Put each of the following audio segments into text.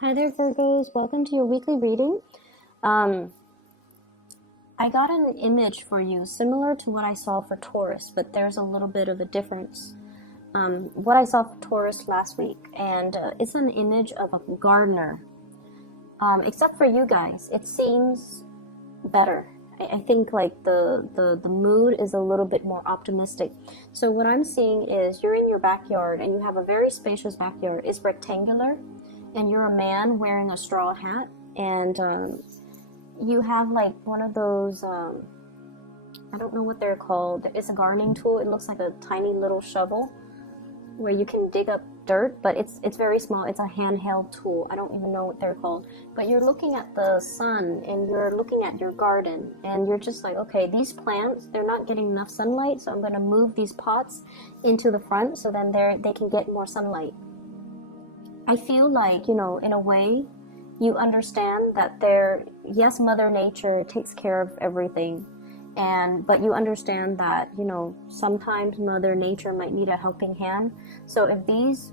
Hi there, Virgos. Welcome to your weekly reading. Um, I got an image for you similar to what I saw for Taurus, but there's a little bit of a difference. What I saw for Taurus last week, and it's an image of a gardener. Except for you guys, it seems better. I think like the mood is a little bit more optimistic. So what I'm seeing is you're in your backyard and you have a very spacious backyard. It's rectangular and you're a man wearing a straw hat and you have like one of those I don't know what they're called. It's a gardening tool. It looks like a tiny little shovel where you can dig up dirt, but it's very small. It's a handheld tool. I don't even know what they're called. But you're looking at the sun and you're looking at your garden and you're just like, okay, these plants, they're not getting enough sunlight, so I'm going to move these pots into the front so then they can get more sunlight. I feel like, in a way, you understand that yes, Mother Nature takes care of everything, but you understand that, sometimes Mother Nature might need a helping hand. So if these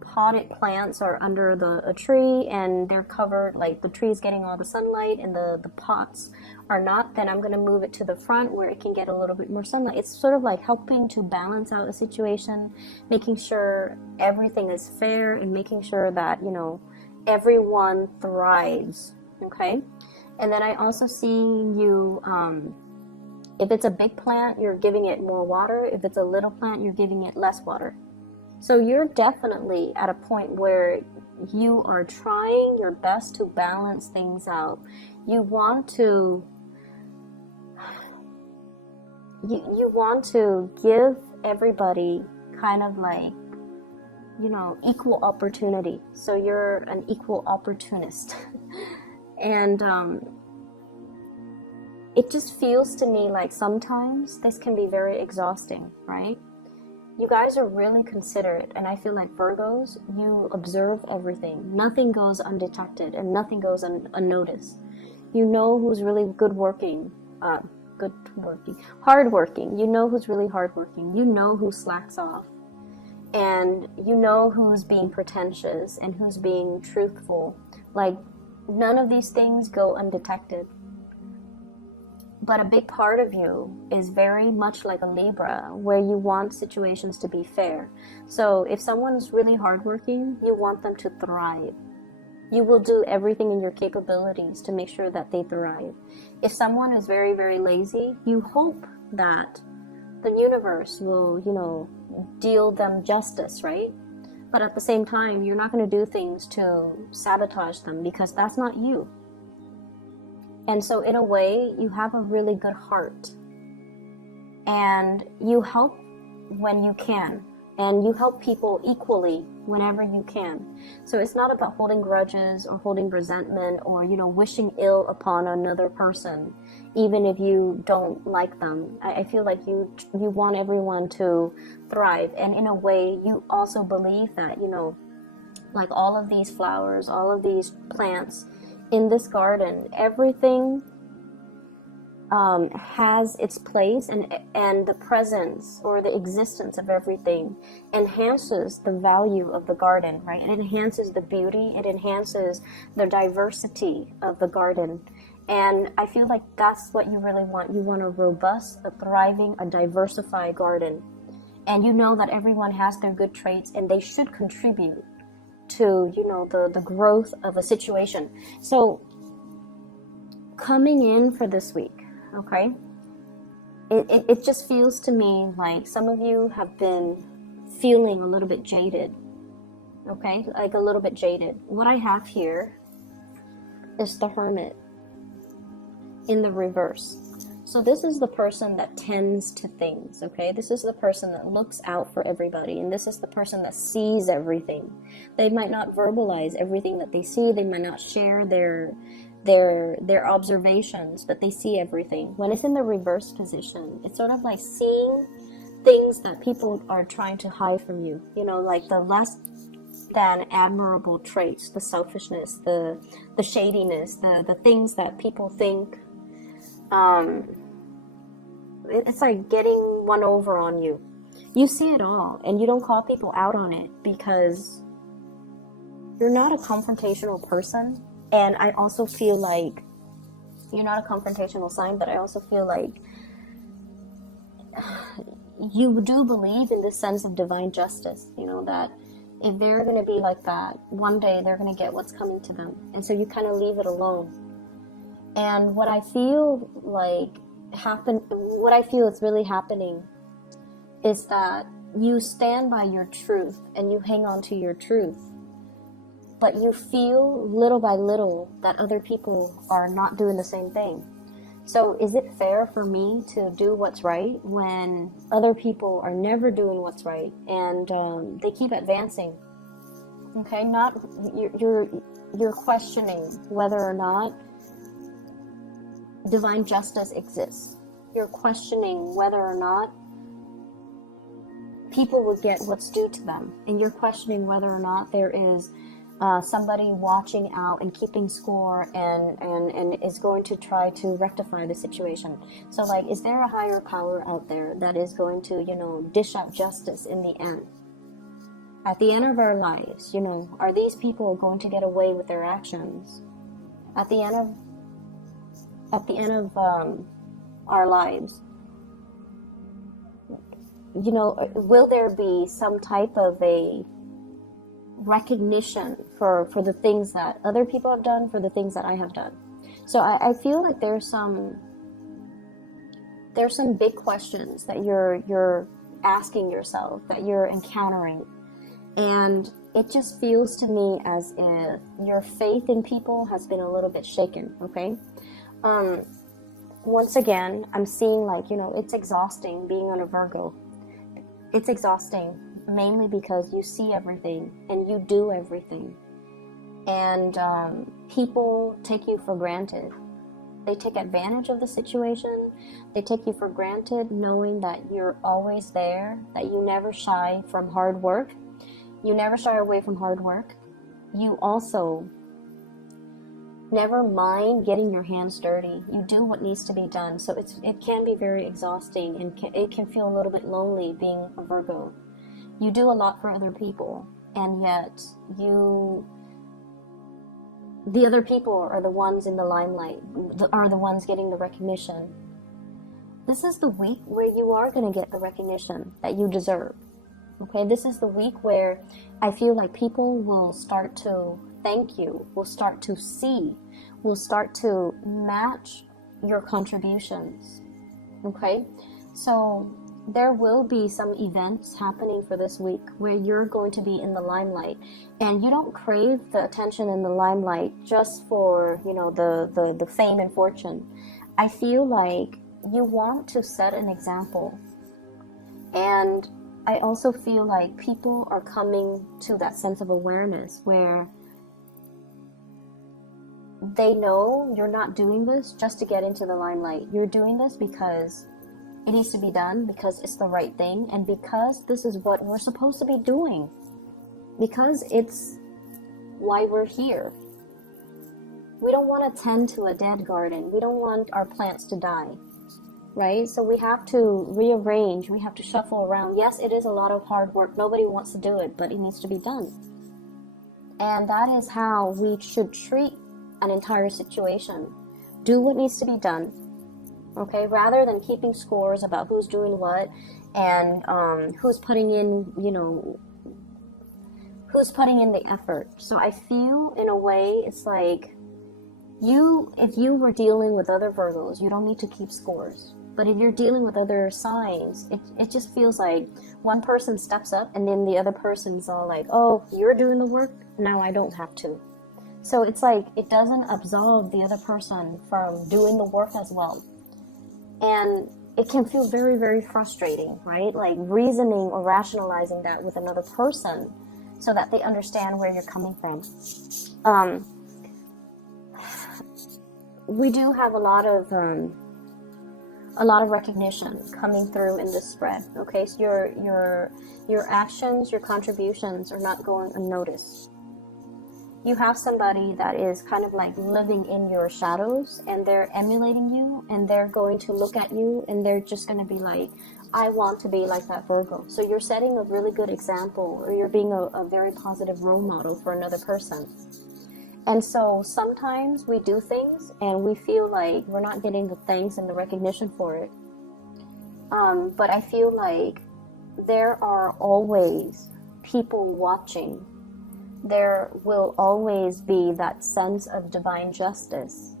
potted plants are under a tree and they're covered, like the tree is getting all the sunlight and the pots are not, then I'm going to move it to the front where it can get a little bit more sunlight. It's sort of like helping to balance out a situation, making sure everything is fair and making sure that, everyone thrives. Okay. And then I also see you, if it's a big plant, you're giving it more water. If it's a little plant, you're giving it less water. So you're definitely at a point where you are trying your best to balance things out. You want to give everybody kind of like, equal opportunity. So you're an equal opportunist. And it just feels to me like sometimes this can be very exhausting, right? You guys are really considerate, and I feel like Virgos, you observe everything. Nothing goes undetected and nothing goes unnoticed. You know who's really hardworking. You know who's really hardworking. You know who slacks off. And you know who's being pretentious and who's being truthful. Like, none of these things go undetected. But a big part of you is very much like a Libra, where you want situations to be fair. So if someone's really hardworking, you want them to thrive. You will do everything in your capabilities to make sure that they thrive. If someone is very, very lazy, you hope that the universe will, deal them justice, right? But at the same time, you're not going to do things to sabotage them because that's not you. And so in a way, you have a really good heart. And you help when you can. And you help people equally whenever you can. So it's not about holding grudges or holding resentment or, wishing ill upon another person, even if you don't like them. I feel like you want everyone to thrive. And in a way, you also believe that, like all of these flowers, all of these plants, in this garden, everything has its place, and the presence or the existence of everything enhances the value of the garden, right? It enhances the beauty, it enhances the diversity of the garden. And I feel like that's what you really want. You want a robust, a thriving, a diversified garden. And you know that everyone has their good traits and they should contribute to, the growth of a situation. So coming in for this week, okay, it just feels to me like some of you have been feeling a little bit jaded, okay, like a little bit jaded. What I have here is the Hermit in the reverse. So this is the person that tends to things, okay? This is the person that looks out for everybody, and this is the person that sees everything. They might not verbalize everything that they see. They might not share their observations, but they see everything. When it's in the reverse position, it's sort of like seeing things that people are trying to hide from you. Like the less than admirable traits, the selfishness, the shadiness, the things that people think it's like getting one over on you. You see it all and you don't call people out on it because you're not a confrontational person. And I also feel like you're not a confrontational sign, but I also feel like you do believe in this sense of divine justice, you know, that if they're going to be like that, one day they're going to get what's coming to them. And so you kind of leave it alone. And what I feel is really happening is that you stand by your truth and you hang on to your truth. But you feel little by little that other people are not doing the same thing. So is it fair for me to do what's right when other people are never doing what's right and they keep advancing? Okay, you're questioning whether or not divine justice exists. You're questioning whether or not people would get what's due to them, and you're questioning whether or not there is somebody watching out and keeping score and is going to try to rectify the situation. So like, is there a higher power out there that is going to, you know, dish out justice in the end? At the end of our lives, you know, are these people going to get away with their actions? At the end of our lives, you know, will there be some type of a recognition for the things that other people have done, for the things that I have done? So I feel like there's some big questions that you're asking yourself, that you're encountering, and it just feels to me as if your faith in people has been a little bit shaken. Okay, once again, I'm seeing, like, you know, it's exhausting being on a Virgo. It's exhausting mainly because you see everything and you do everything, and people take you for granted. They take advantage of the situation. They take you for granted, knowing that you're always there, that you never shy from hard work. You never shy away from hard work. You also never mind getting your hands dirty. You do what needs to be done. So it can be very exhausting, and it can feel a little bit lonely being a Virgo. You do a lot for other people, and yet the other people are the ones in the limelight, are the ones getting the recognition. This is the week where you are going to get the recognition that you deserve. Okay, this is the week where I feel like people will start to thank you, will start to see, will start to match your contributions. Okay, so there will be some events happening for this week where you're going to be in the limelight, and you don't crave the attention in the limelight just for, you know, the fame and fortune. I feel like you want to set an example, and I also feel like people are coming to that sense of awareness where they know you're not doing this just to get into the limelight. You're doing this because it needs to be done, because it's the right thing, and because this is what we're supposed to be doing, because it's why we're here. We don't want to tend to a dead garden. We don't want our plants to die, right? So we have to rearrange, we have to shuffle around. Yes, it is a lot of hard work. Nobody wants to do it, but it needs to be done. And that is how we should treat an entire situation. Do what needs to be done. Okay, rather than keeping scores about who's doing what and who's putting in, you know, who's putting in the effort. So I feel, in a way, it's like if you were dealing with other Virgos, you don't need to keep scores. But if you're dealing with other signs, it just feels like one person steps up and then the other person's all like, oh, you're doing the work, now I don't have to. So it's like it doesn't absolve the other person from doing the work as well. And it can feel very, very frustrating, right? Like reasoning or rationalizing that with another person so that they understand where you're coming from. We do have a lot of recognition coming through in this spread. Okay, so your actions, your contributions are not going unnoticed. You have somebody that is kind of like living in your shadows, and they're emulating you, and they're going to look at you, and they're just going to be like, I want to be like that Virgo. So you're setting a really good example, or you're being a very positive role model for another person. And so sometimes we do things and we feel like we're not getting the thanks and the recognition for it. But I feel like there are always people watching. There will always be that sense of divine justice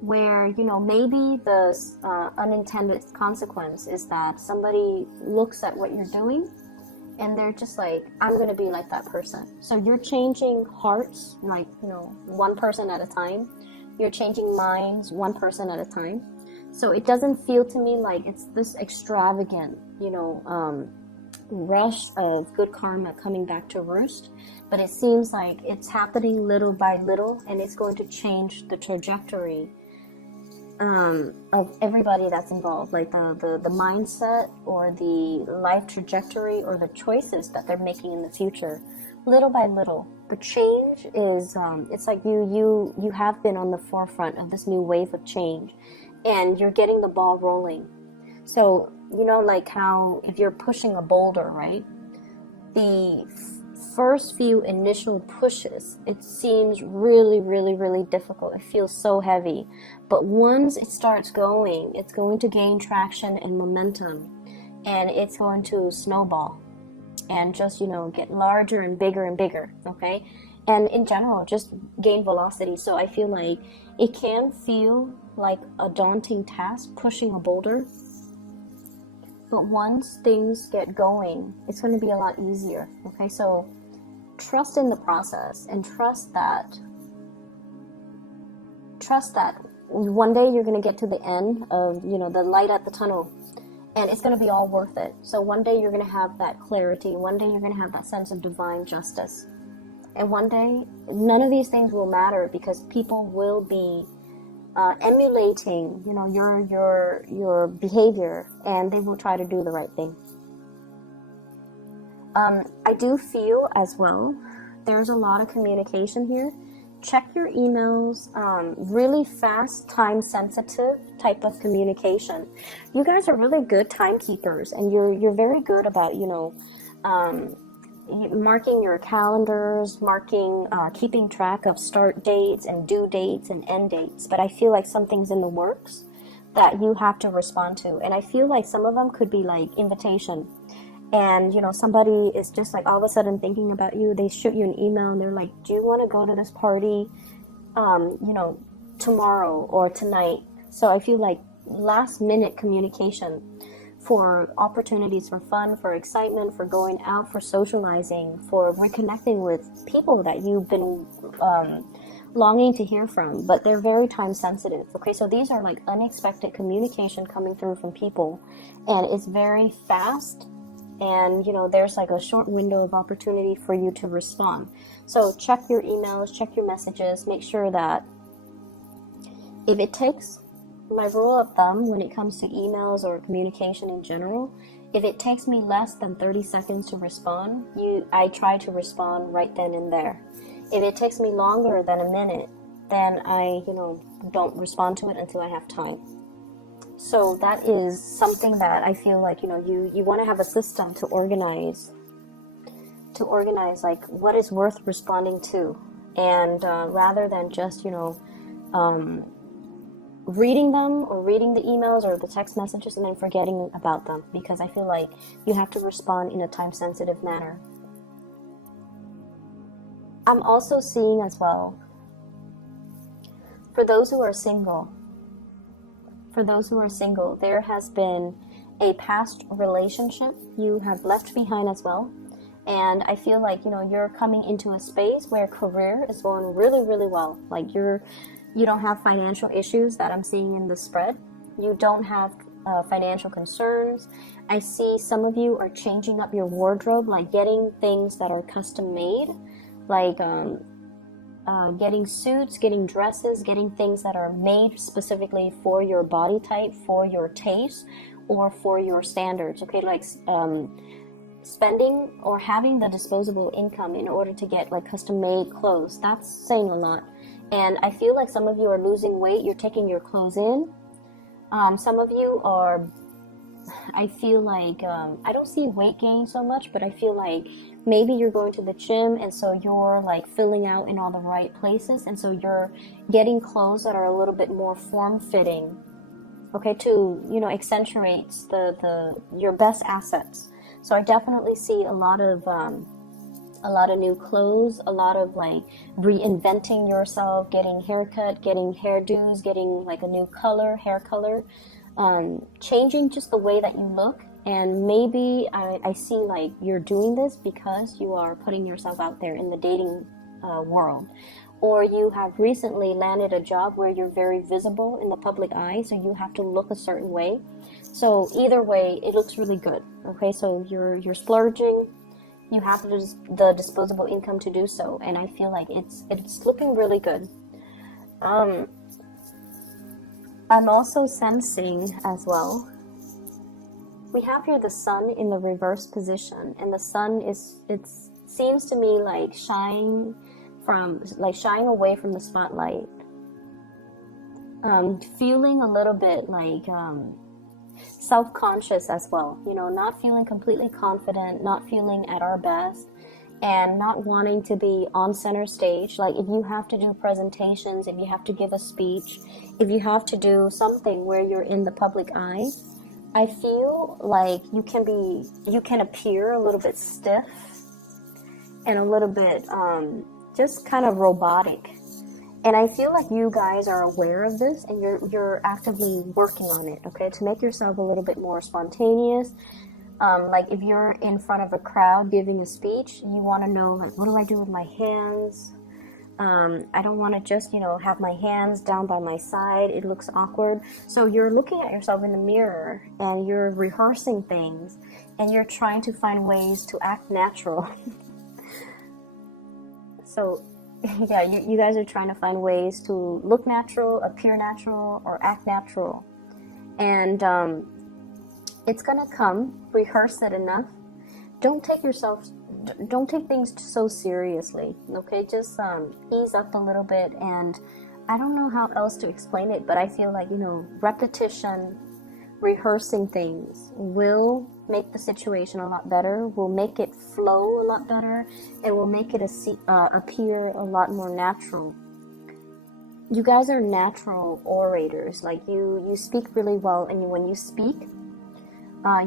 where, you know, maybe the unintended consequence is that somebody looks at what you're doing and they're just like, I'm going to be like that person. So you're changing hearts, like, you know, one person at a time. You're changing minds, one person at a time. So it doesn't feel to me like it's this extravagant, you know, rush of good karma coming back to roost. But it seems like it's happening little by little, and it's going to change the trajectory of everybody that's involved, like the mindset or the life trajectory or the choices that they're making in the future, little by little. The change is it's like you have been on the forefront of this new wave of change, and you're getting the ball rolling. So, you know, like how if you're pushing a boulder, right, the first few initial pushes, it seems really, really, really difficult. It feels so heavy. But once it starts going, it's going to gain traction and momentum, and it's going to snowball and just, you know, get larger and bigger, okay? And in general, just gain velocity. So I feel like it can feel like a daunting task pushing a boulder, but once things get going, it's going to be a lot easier, okay? So trust in the process, and trust that one day you're going to get to the end of, you know, the light at the tunnel, and it's going to be all worth it. So one day you're going to have that clarity. One day you're going to have that sense of divine justice. And one day, none of these things will matter, because people will be emulating, you know, your behavior, and they will try to do the right thing. I do feel as well, there's a lot of communication here. Check your emails, really fast, time-sensitive type of communication. You guys are really good timekeepers, and you're very good about, you know, marking your calendars, keeping track of start dates and due dates and end dates. But I feel like something's in the works that you have to respond to, and I feel like some of them could be like invitation. And, you know, somebody is just like all of a sudden thinking about you. They shoot you an email and they're like, do you want to go to this party, you know, tomorrow or tonight? So I feel like last minute communication for opportunities for fun, for excitement, for going out, for socializing, for reconnecting with people that you've been longing to hear from, but they're very time sensitive. Okay, so these are like unexpected communication coming through from people, and it's very fast. And, you know, there's like a short window of opportunity for you to respond. So check your emails, check your messages, make sure that if it takes, my rule of thumb when it comes to emails or communication in general, if it takes me less than 30 seconds to respond, I try to respond right then and there. If it takes me longer than a minute, then I, you know, don't respond to it until I have time. So that is something that I feel like, you know, you want to have a system to organize like what is worth responding to, and rather than just, you know, reading them or reading the emails or the text messages and then forgetting about them, because I feel like you have to respond in a time-sensitive manner. I'm also seeing as well, for those who are single, there has been a past relationship you have left behind as well. And I feel like, you know, you're coming into a space where career is going really, really well. Like you don't have financial issues that I'm seeing in the spread. You don't have financial concerns. I see some of you are changing up your wardrobe, like getting things that are custom made, like getting suits, getting dresses, getting things that are made specifically for your body type, for your taste, or for your standards. Okay, like spending or having the disposable income in order to get like custom made clothes. That's saying a lot. And I feel like some of you are losing weight. You're taking your clothes in. Some of you are I feel like, I don't see weight gain so much, but I feel like maybe you're going to the gym and so you're like filling out in all the right places, and so you're getting clothes that are a little bit more form-fitting, okay, to, you know, accentuates your best assets. So I definitely see a lot of new clothes, a lot of like reinventing yourself, getting haircut, getting hairdos, getting like a new color, hair color, changing just the way that you look. And maybe I see like you're doing this because you are putting yourself out there in the dating world, or you have recently landed a job where you're very visible in the public eye, so you have to look a certain way. So either way, it looks really good. Okay, so you're splurging, you have the disposable income to do so, and I feel like it's looking really good. Um, I'm also sensing as well. We have here the sun in the reverse position, and the sun it seems to me like shying away from the spotlight. Feeling a little bit like self-conscious as well, you know, not feeling completely confident, not feeling at our best, and not wanting to be on center stage. Like if you have to do presentations, if you have to give a speech, if you have to do something where you're in the public eye, I feel like you can appear a little bit stiff and a little bit just kind of robotic. And I feel like you guys are aware of this, and you're actively working on it, okay, to make yourself a little bit more spontaneous. Like if you're in front of a crowd giving a speech, you want to know, like, what do I do with my hands? I don't want to just, you know, have my hands down by my side. It looks awkward. So you're looking at yourself in the mirror and you're rehearsing things, and you're trying to find ways to act natural. So yeah, you guys are trying to find ways to look natural, appear natural, or act natural. And it's gonna come. Rehearse it enough. Don't take things so seriously, okay? Just ease up a little bit. And I don't know how else to explain it, but I feel like, you know, repetition, rehearsing things will make the situation a lot better, will make it flow a lot better, and will make it appear a lot more natural. You guys are natural orators. Like you speak really well, and when you speak,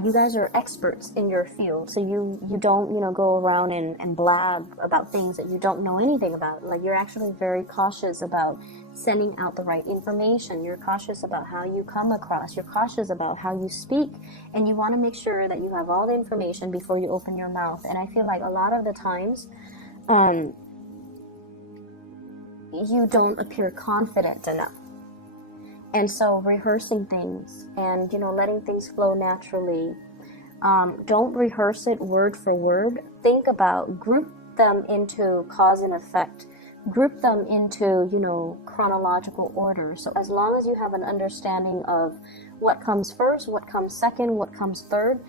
you guys are experts in your field. So you don't, you know, go around and blab about things that you don't know anything about. Like you're actually very cautious about sending out the right information. You're cautious about how you come across. You're cautious about how you speak, and you want to make sure that you have all the information before you open your mouth. And I feel like a lot of the times, you don't appear confident enough. And so rehearsing things and, you know, letting things flow naturally. Don't rehearse it word for word. Think about, group them into cause and effect. Group them into, you know, chronological order. So as long as you have an understanding of what comes first, what comes second, what comes third,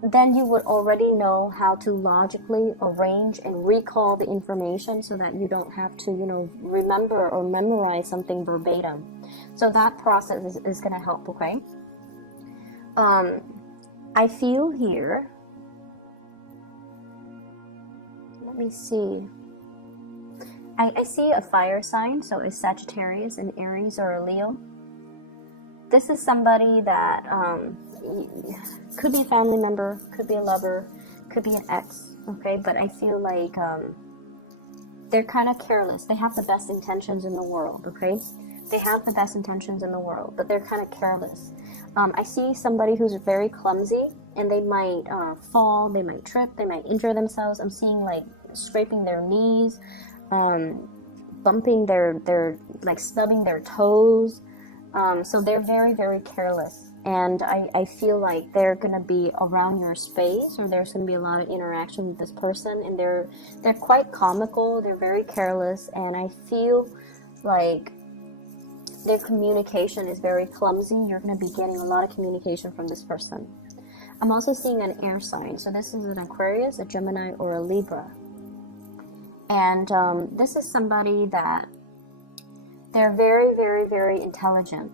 then you would already know how to logically arrange and recall the information so that you don't have to, you know, remember or memorize something verbatim. So that process is going to help, okay? I feel here, let me see. I see a fire sign, so a Sagittarius, an Aries, or a Leo. This is somebody that could be a family member, could be a lover, could be an ex, okay? But I feel like they're kind of careless. They have the best intentions in the world, okay? They have the best intentions in the world, but they're kind of careless. I see somebody who's very clumsy, and they might fall, they might trip, they might injure themselves. I'm seeing like scraping their knees, bumping their like snubbing their toes. So they're very, very careless. And I feel like they're going to be around your space, or there's going to be a lot of interaction with this person, and they're quite comical, they're very careless, and I feel like their communication is very clumsy. You're going to be getting a lot of communication from this person. I'm also seeing an air sign. So this is an Aquarius, a Gemini, or a Libra. And this is somebody that they're very, very, very intelligent.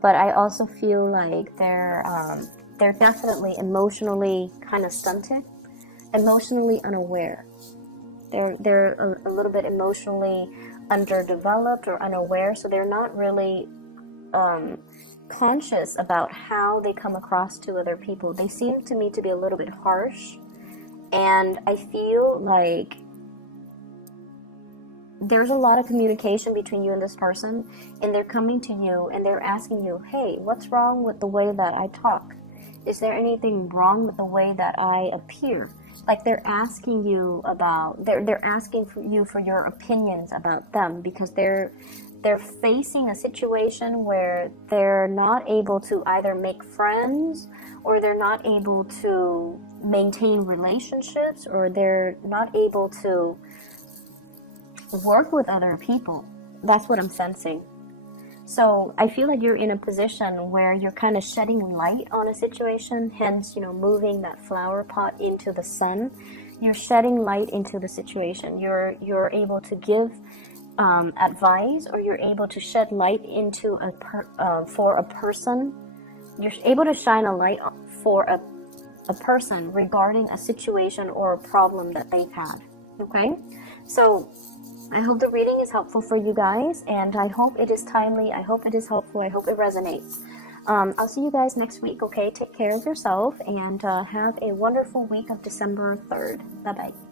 but I also feel like they're definitely emotionally kind of stunted, emotionally unaware. They're a little bit emotionally underdeveloped or unaware, so they're not really conscious about how they come across to other people. They seem to me to be a little bit harsh, and I feel like there's a lot of communication between you and this person, and they're coming to you and they're asking you, hey, what's wrong with the way that I talk? Is there anything wrong with the way that I appear? Like they're asking you about, they're asking for you for your opinions about them, because they're facing a situation where they're not able to either make friends, or they're not able to maintain relationships, or they're not able to work with other people. That's what I'm sensing. So I feel like you're in a position where you're kind of shedding light on a situation, hence, moving that flower pot into the sun. You're shedding light into the situation. You're able to give advice, or you're able to shed light into for a person. You're able to shine a light for a person regarding a situation or a problem that they've had. Okay? So I hope the reading is helpful for you guys, and I hope it is timely. I hope it is helpful. I hope it resonates. I'll see you guys next week, okay? Take care of yourself, and have a wonderful week of December 3rd. Bye-bye.